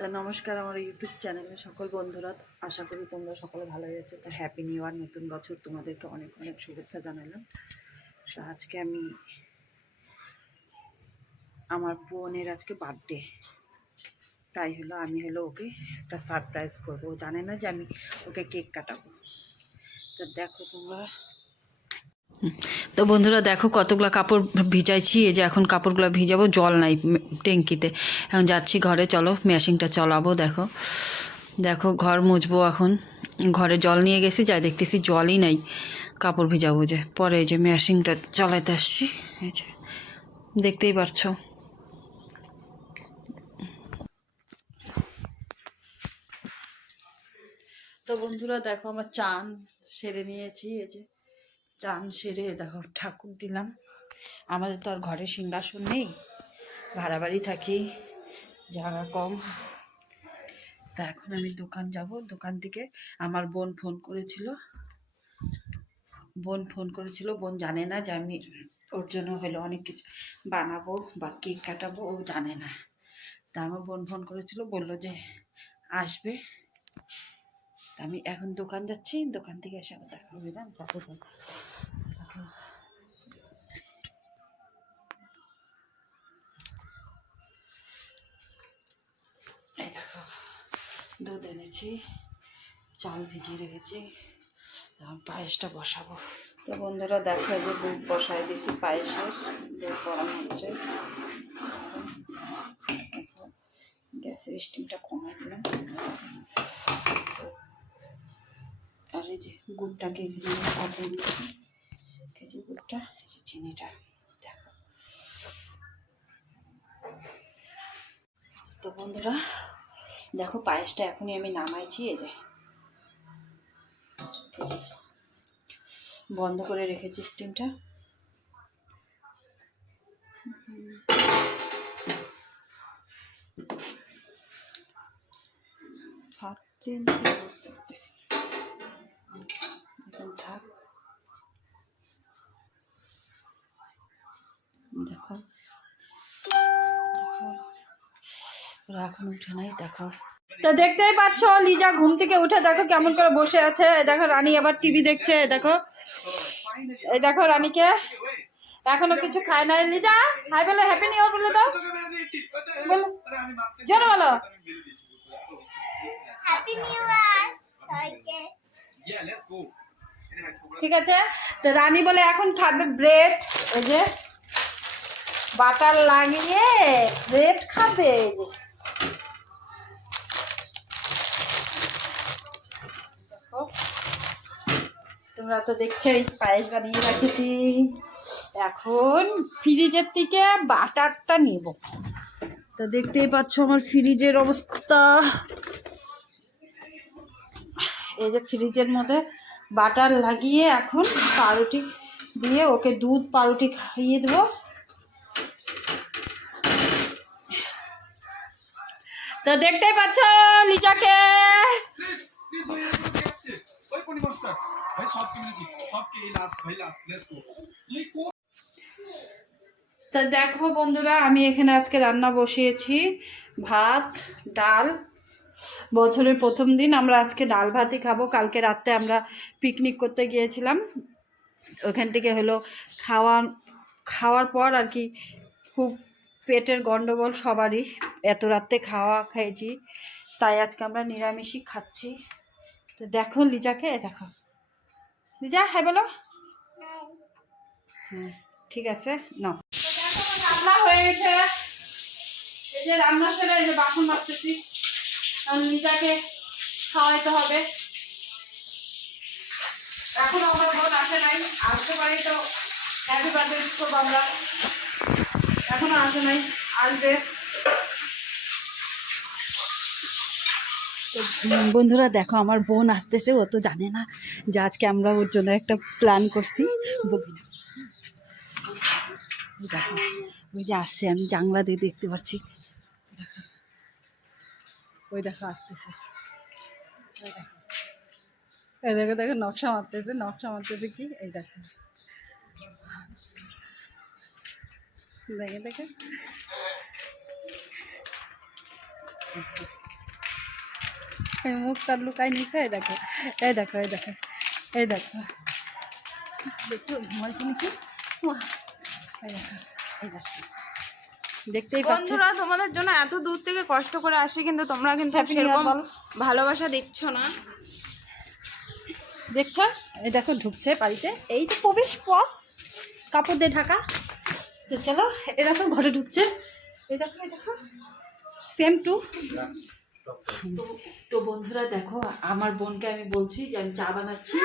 তা নমস্কার আমার ইউটিউব চ্যানেলে সকল বন্ধুরা। আশা করি তোমরা সকলে ভালো হয়েছে তা হ্যাপি নিউ ইয়ার নতুন বছর তোমাদেরকে অনেক অনেক শুভেচ্ছা জানালাম। তা আজকে আমি আমার বোনের আজকে বার্থডে তাই হলো আমি হলো ওকে একটা সারপ্রাইজ করব। ও জানে না যে আমি ওকে কেক কাটাবো। তা দেখো তোমরা তো বন্ধুরা দেখো কতগুলো কাপড় ভিজাইছি, এই যে এখন কাপড়গুলো ভিজাবো, জল নাই ট্যাঙ্কিতে। এখন যাচ্ছি ঘরে, চলো, মেশিনটা চলাবো, দেখো। দেখো, ঘর মুছবো এখন। ঘরে জল নিয়ে গেছি, যাই দেখতেছি জলই নাই কাপড় ভিজাবো যে। পরে এই যে মেশিনটা চালাইতে আসছি, এই যে। দেখতেই পারছ। তো বন্ধুরা দেখো, আমার চান সেরে নিয়েছি, এই যে। চান সেরে দেখো, ঠাকুর দিলাম। আমাদের তো আর ঘরে সিংহাসন নেই, ভাড়া বাড়ি থাকি, জায়গা কম। তা এখন আমি দোকান যাব, দোকান থেকে আমার বোন ফোন করেছিল। বোন ফোন করেছিল, বোন জানে না যে আমি ওর জন্য হলো অনেক কিছু বানাবো বা কেক কাটাবো, ও জানে না। তা আমার বোন ফোন করেছিল, বলল যে আসবে। আমি এখন দোকান যাচ্ছি দোকান থেকে এসে আবার দেখা হবে। দুধ এনেছি চাল ভিজিয়ে রেখেছি। পায়েসটা বসাবো। তো বন্ধুরা দেখো যে দুধ বসাই দিয়েছি পায়েসের দুধ গরম হচ্ছে দেখো, গ্যাসের স্টিমটা কমাই দিলাম আর এই যে গুড়টাকে এখানে কাটিয়ে নিচ্ছি কেজি গুড়টা চিনিটা, দেখো। তো বন্ধুরা, দেখো পায়েসটা এখনই আমি নামাইছি, এই যে। বন্ধ করে রেখেছি স্টিমটা বুঝতে পারতেছি। এখন থাক দেখো। দেখো। ওরা এখন উঠে নাই দেখো। তো দেখতেই পাচ্ছ লিজা ঘুম থেকে উঠে দেখো কেমন করে বসে আছে। এই দেখো রানী আবার টিভি দেখছে এই দেখো। এই দেখো রানীকে। এখনও কিছু খায় নাই। লিজা হাই বলে হ্যাপি নিউ ইয়ার বলে দাও। বলো। জোরে বলো। হ্যাপি নিউ ইয়ার ঠিক আছে? তো রানী বলে, এখন খাবে ব্রেড ওই যে বাটার লাগিয়ে ব্রেড খাবে, এই যে। তোমরা তো দেখছোই, পায়েস বানিয়ে রাখেছি। এখন ফ্রিজের থেকে বাটারটা নেব। তো দেখতেই পাচ্ছ আমার ফ্রিজের অবস্থা। এই যে ফ্রিজের মধ্যে বাটার লাগিয়ে এখন পাউরুটি দিয়ে ওকে দুধ পাউরুটি খাইয়ে দেবো। তো দেখতে পাচ্ছ লিজাকে। তা দেখো বন্ধুরা, আমি এখানে আজকে রান্না বসিয়েছি। ভাত, ডাল বছরের প্রথম দিন আমরা আজকে ডাল ভাতই খাব। কালকে রাতে আমরা পিকনিক করতে গিয়েছিলাম। ওখান থেকে হলো খাওয়া, খাওয়ার পর আর কি খুব পেটের গন্ডগোল সবারই। এত রাতে খাওয়া খেয়েছি তাই আজকে আমরা নিরামিষই খাচ্ছি। তো দেখো লিজাকে দেখো। লিজা হ্যাঁ বলো। হ্যাঁ ঠিক আছে, নাও। রান্না হয়ে গেছে। এই যে রান্না সেরে এই যে বাসন কারণ নিজাকে খাওয়াইতে হবে। এখন আমার আসে নাই, আসতে পারি তো হ্যাপি বার্থডে করব আমরা। এখনও আসে নাই, আসবে। বন্ধুরা দেখো, আমার বোন আসতেছে, ও তো জানে না যে আজকে আমরা ওর জন্য একটা প্ল্যান করছি। না দেখো, ওই যে আসছে, আমি জানলা দিয়ে দেখতে পাচ্ছি। দেখো। ওই দেখো আসতেছে। এই দেখো দেখো, নকশা মারতেছে নকশা মারতেছে কি? এই দেখো। দেখে দেখে। আমি মুখটা লুকাই নিছে, এই দেখো। এই দেখো এই দেখো। এই দেখো। দেখো, ঘুমাইছি নাকি? এই দেখো এই দেখো। দেখতেই পাচ্ছ। বন্ধুরা তোমাদের জন্য এত দূর থেকে কষ্ট করে আসি কিন্তু তোমরা কিন্তু সেরকম ভালোবাসা দিচ্ছ না। দেখছ? এই দেখো ঢুকছে বাড়িতে। এই তো প্রবেশ পথ। কাপড় দিয়ে ঢাকা। তো চলো এ দেখো ঘরে ঢুকছে। এই দেখো এই দেখো। সেম টু তো বন্ধুরা দেখো আমার বোনকে আমি বলছি যে আমি চা বানাচ্ছি।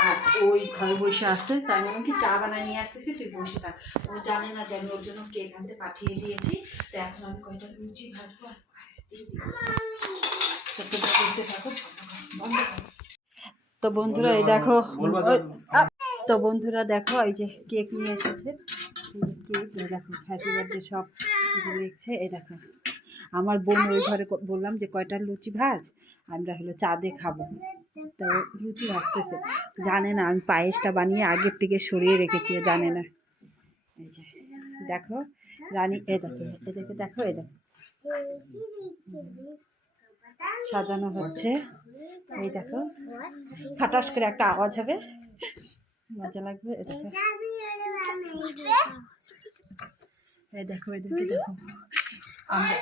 আর ওই ঘরে বসে আসছে তাই আমি কি চা বানায় নিয়ে আসতেছি তুই বসে থাক। ও জানে না যে আমি ওর জন্য কেক আনতে পাঠিয়ে দিয়েছি তো এখন আমি কয়টা লুচি ভাজবো আর তো থাকো বন্ধ তো বন্ধুরা এই দেখো তো বন্ধুরা দেখো এই যে কেক নিয়ে এসেছে। কেক এই দেখো হ্যাপি বার্থডে সব লিখছে এই দেখো আমার বোন ওই ঘরে বললাম যে কয়টা লুচি ভাজ আমরা হলো চা দিয়ে খাব। তো লুচি ভাজতেছে জানে না আমি পায়েসটা বানিয়ে আগের থেকে সরিয়ে রেখেছি জানে না। এই যে দেখো রানী এ দেখো এ দেখে দেখো এ দেখো। সাজানো হচ্ছে। এই দেখো ফাটাস করে একটা আওয়াজ হবে। মজা লাগবে এ দেখো। এই দেখো এই দেখো দেখো। আমরা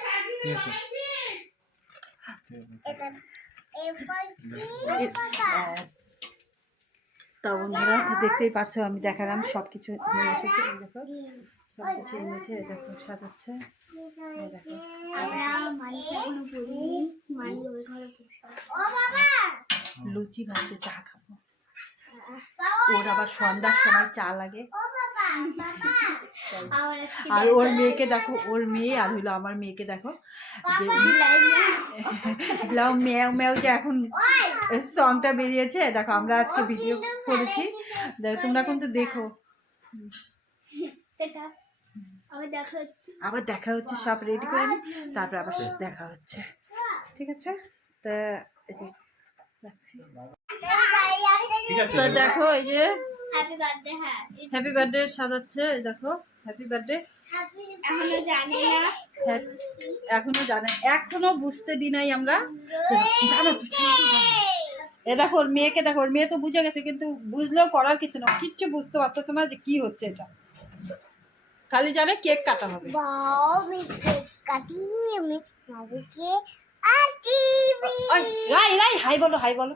তা বন্ধুরা দেখতেই পারছ আমি দেখালাম সব কিছু নিয়ে এসেছে দেখো সব কিছু এনেছে দেখো সাজাচ্ছে। লুচি ভাজতে চা খাব। ওর আবার সন্ধ্যার সময় চা লাগে। আর ওর মেয়েকে দেখো ওর মেয়ে আর হইল আমার মেয়েকে দেখো। যে লাও ম্যাও ম্যাও যে এখন সংটা বেরিয়েছে দেখো আমরা আজকে ভিডিও করেছি। দেখো, তোমরা কিন্তু দেখো। আবার দেখা হচ্ছে। সব রেডি করে নি তারপর আবার দেখা হচ্ছে। ঠিক আছে? তা এই যে রাখছি। তো দেখো এই যে হ্যাপি বার্থডে হ্যাঁ। হ্যাপি বার্থডে সাজাচ্ছে এই দেখো হ্যাপি বার্থডে এখনও জানি না। এখনও জানে এখনও বুঝতে দি নাই আমরা। জানো এ দেখো ওর মেয়েকে দেখো ওর মেয়ে তো বুঝে গেছে কিন্তু বুঝলেও করার কিছু না কিচ্ছু বুঝতে পারতেছে না যে কি হচ্ছে এটা। খালি জানে কেক কাটা হবে। বাও আমি কেক কাটি আমি আটি ওই, রাই রাই হাই বলো হাই বলো।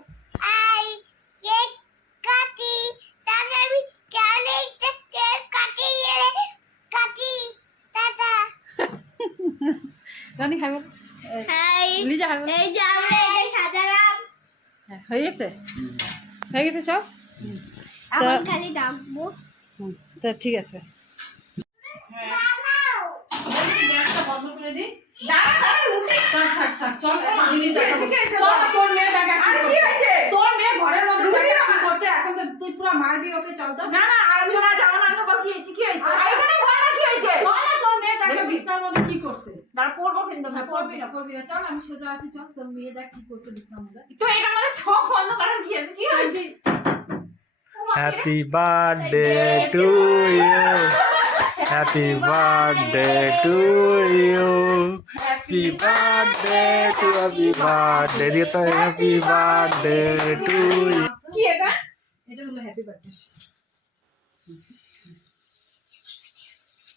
আই কেক কাটি রানি হাই বলো। হাই লিজা হাই বলো। এই যে আমরা এটা সাজালাম। হ্যাঁ, হয়ে গেছে? হয়ে গেছে সব? এখন খালি ডাকবো হুম, তো ঠিক আছে। গ্যাসটা বন্ধ করে দিই। তোর থাক, থাক, চল, দিদি দেখাবো। চল না, তোর মেয়ে দেখা কি করছে। তোর মেয়ে ঘরের মধ্যে দেখা কি করছে, এখন তো তুই পুরো মারবি ওকে, চল তো। চল না, তোর মেয়ে দেখা বিছানার মধ্যে কি করছে। হ্যাঁ, পড়বি না, পড়বি না। চল, আমি সোজা আছি, চল, তোর মেয়ে দেখ কি করছে বিছানার মধ্যে। তুই- Happy birthday to you. Happy birthday to you. Happy birthday to happy birthday. দিয়ে তো happy birthday to you. কি এটা এটা হলো হ্যাপি বার্থডে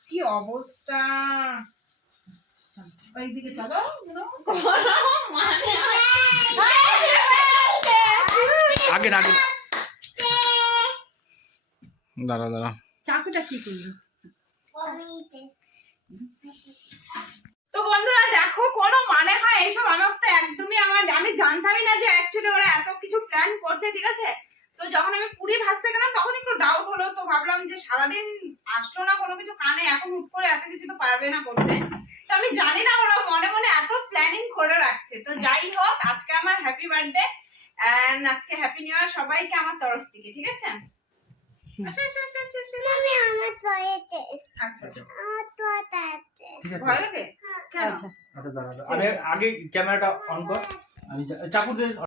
কি অবস্থা? ওইদিকে চলো আগে আগে দাঁড়া দাঁড়া চাকুটা কি করল? তো বন্ধুরা দেখো কোনো মানে হয় এইসব আমার তো একদমই আমার আমি জানতামই না যে অ্যাকচুয়ালি ওরা এত কিছু প্ল্যান করছে ঠিক আছে? তো যখন আমি পুরি ভাজতে গেলাম তখন একটু ডাউট হলো। তো ভাবলাম যে সারাদিন আসলো না কোনো কিছু কানে এখন হুট করে এত কিছু তো পারবে না করতে। তো আমি জানি না ওরা মনে মনে এত প্ল্যানিং করে রাখছে। তো যাই হোক আজকে আমার হ্যাপি বার্থডে এন্ড আজকে হ্যাপি নিউ ইয়ার সবাইকে আমার তরফ থেকে ঠিক আছে। আমি আমার আচ্ছা আচ্ছা। আমার টয়লেটে আছে। ঠিক আছে। ভয় লাগে? আচ্ছা আচ্ছা। আরে আগে ক্যামেরাটা অন কর। আমি চা-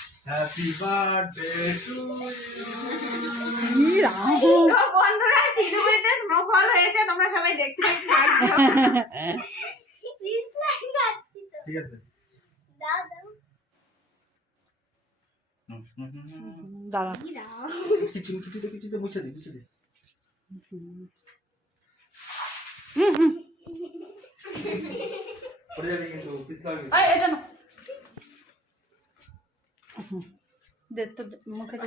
happy birthday to you তো বন্ধুরা শিলিগুড়িতে স্নোফল হয়েছে তোমরা সবাই দেখতে পাচ্ছ। ঠিক আছে। দাও দাও। দাঁড়া। কিছু কিছুতে কিছুতে মুছে দিই মুছে দিই পড়ে যাবে কিন্তু পিছলা এটা না দে তো মুখে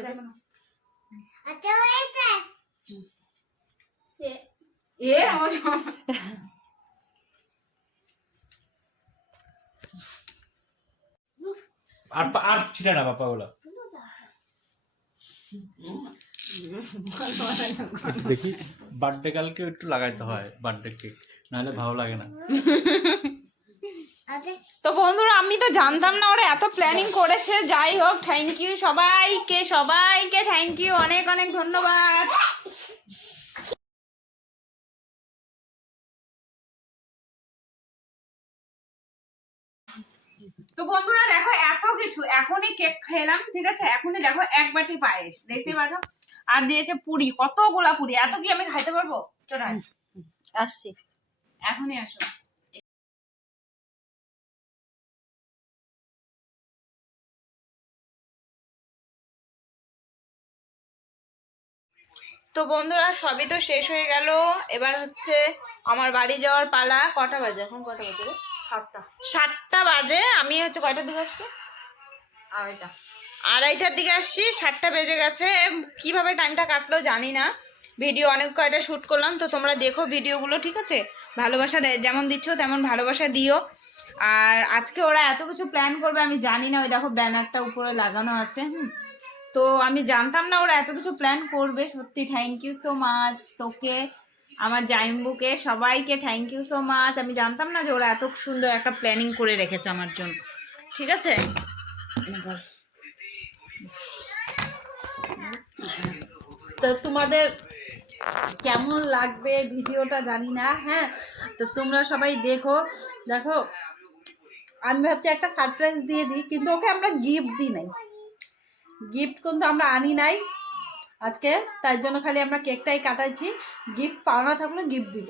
এ আর আর ছিটা না গুলো দেখি বার্থডে কালকে একটু লাগাইতে হয় বার্থডে কেক নাহলে ভালো লাগে না। তো বন্ধুরা আমি তো জানতাম না ওরা এত প্ল্যানিং করেছে। যাই হোক থ্যাংক ইউ সবাইকে সবাইকে থ্যাংক ইউ অনেক অনেক ধন্যবাদ। তো বন্ধুরা দেখো এত কিছু এখনই কেক খেলাম ঠিক আছে? এখনই দেখো এক বাটি পায়েস দেখতে পাচ্ছ? আর দিয়েছে পুরি কতগুলা পুরি এত কি আমি খাইতে পারব? তোরা আসছি। এখনই আসো। তো বন্ধুরা, সবই তো শেষ হয়ে গেল। এবার হচ্ছে আমার বাড়ি যাওয়ার পালা। কটা বাজে এখন? কটা বাজে সাতটা। সাতটা বাজে? আমি হচ্ছে কয়টার দিকে আসছি? আড়াইটা। আড়াইটার দিকে আসছি, সাতটা বেজে গেছে। কীভাবে টাইমটা কাটলো জানি না। ভিডিও অনেক কয়টা শ্যুট করলাম, তো তোমরা দেখো ভিডিওগুলো, ঠিক আছে? ভালোবাসা যেমন দিচ্ছ, তেমন ভালোবাসা দিও। আর আজকে ওরা এত কিছু প্ল্যান করবে, আমি জানি না। ওই দেখো ব্যানারটা উপরে লাগানো আছে, হুম? তো আমি জানতাম না ওরা এত কিছু প্ল্যান করবে। সত্যি থ্যাংক ইউ সো মাচ তোকে, আমার জাইম্বুকে, সবাইকে থ্যাংক ইউ সো মাচ আমি জানতাম না যে ওরা এত সুন্দর একটা প্ল্যানিং করে রেখেছে আমার জন্য। ঠিক আছে? তো তোমাদের কেমন লাগবে ভিডিওটা জানি না হ্যাঁ? তো তোমরা সবাই দেখো দেখো। আমি ভাবছি একটা সারপ্রাইজ দিয়ে দিই, কিন্তু ওকে আমরা গিফট দিই নাই। গিফট কিন্তু আমরা আনি নাই আজকে, তাই জন্য খালি আমরা কেকটাই কাটাইছি। গিফট পাওনা থাকলে গিফট দিব।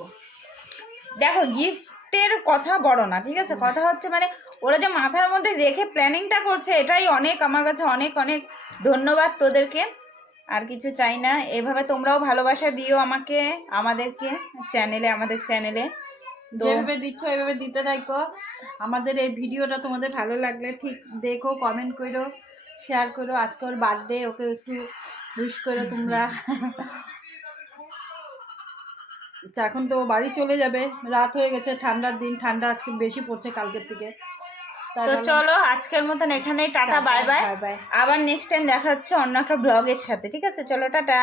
দেখো গিফটের কথা বড় না, ঠিক আছে? কথা হচ্ছে মানে ওরা যে মাথার মধ্যে রেখে প্ল্যানিংটা করছে, এটাই অনেক, আমার কাছে অনেক অনেক ধন্যবাদ তোদেরকে। আর কিছু চাই না, এভাবে তোমরাও ভালোবাসা দিও আমাকে, আমাদেরকে, চ্যানেলে, আমাদের চ্যানেলে। যেভাবে দিচ্ছ, এভাবে দিতে থাকো। আমাদের এই ভিডিওটা তোমাদের ভালো লাগলে ঠিক দেখো কমেন্ট করো। শেয়ার করো। আজকে ওর বার্থডে ওকে একটু উইশ করো তোমরা। তো এখন তো বাড়ি চলে যাবে। রাত হয়ে গেছে ঠান্ডার দিন। ঠান্ডা আজকে বেশি পড়ছে কালকের থেকে তো চলো আজকের মতন এখানেই tata bye bye bye bye আবার নেক্সট টাইম দেখা হচ্ছে অন্য একটা ব্লগের সাথে। ঠিক আছে? চলো টাটা।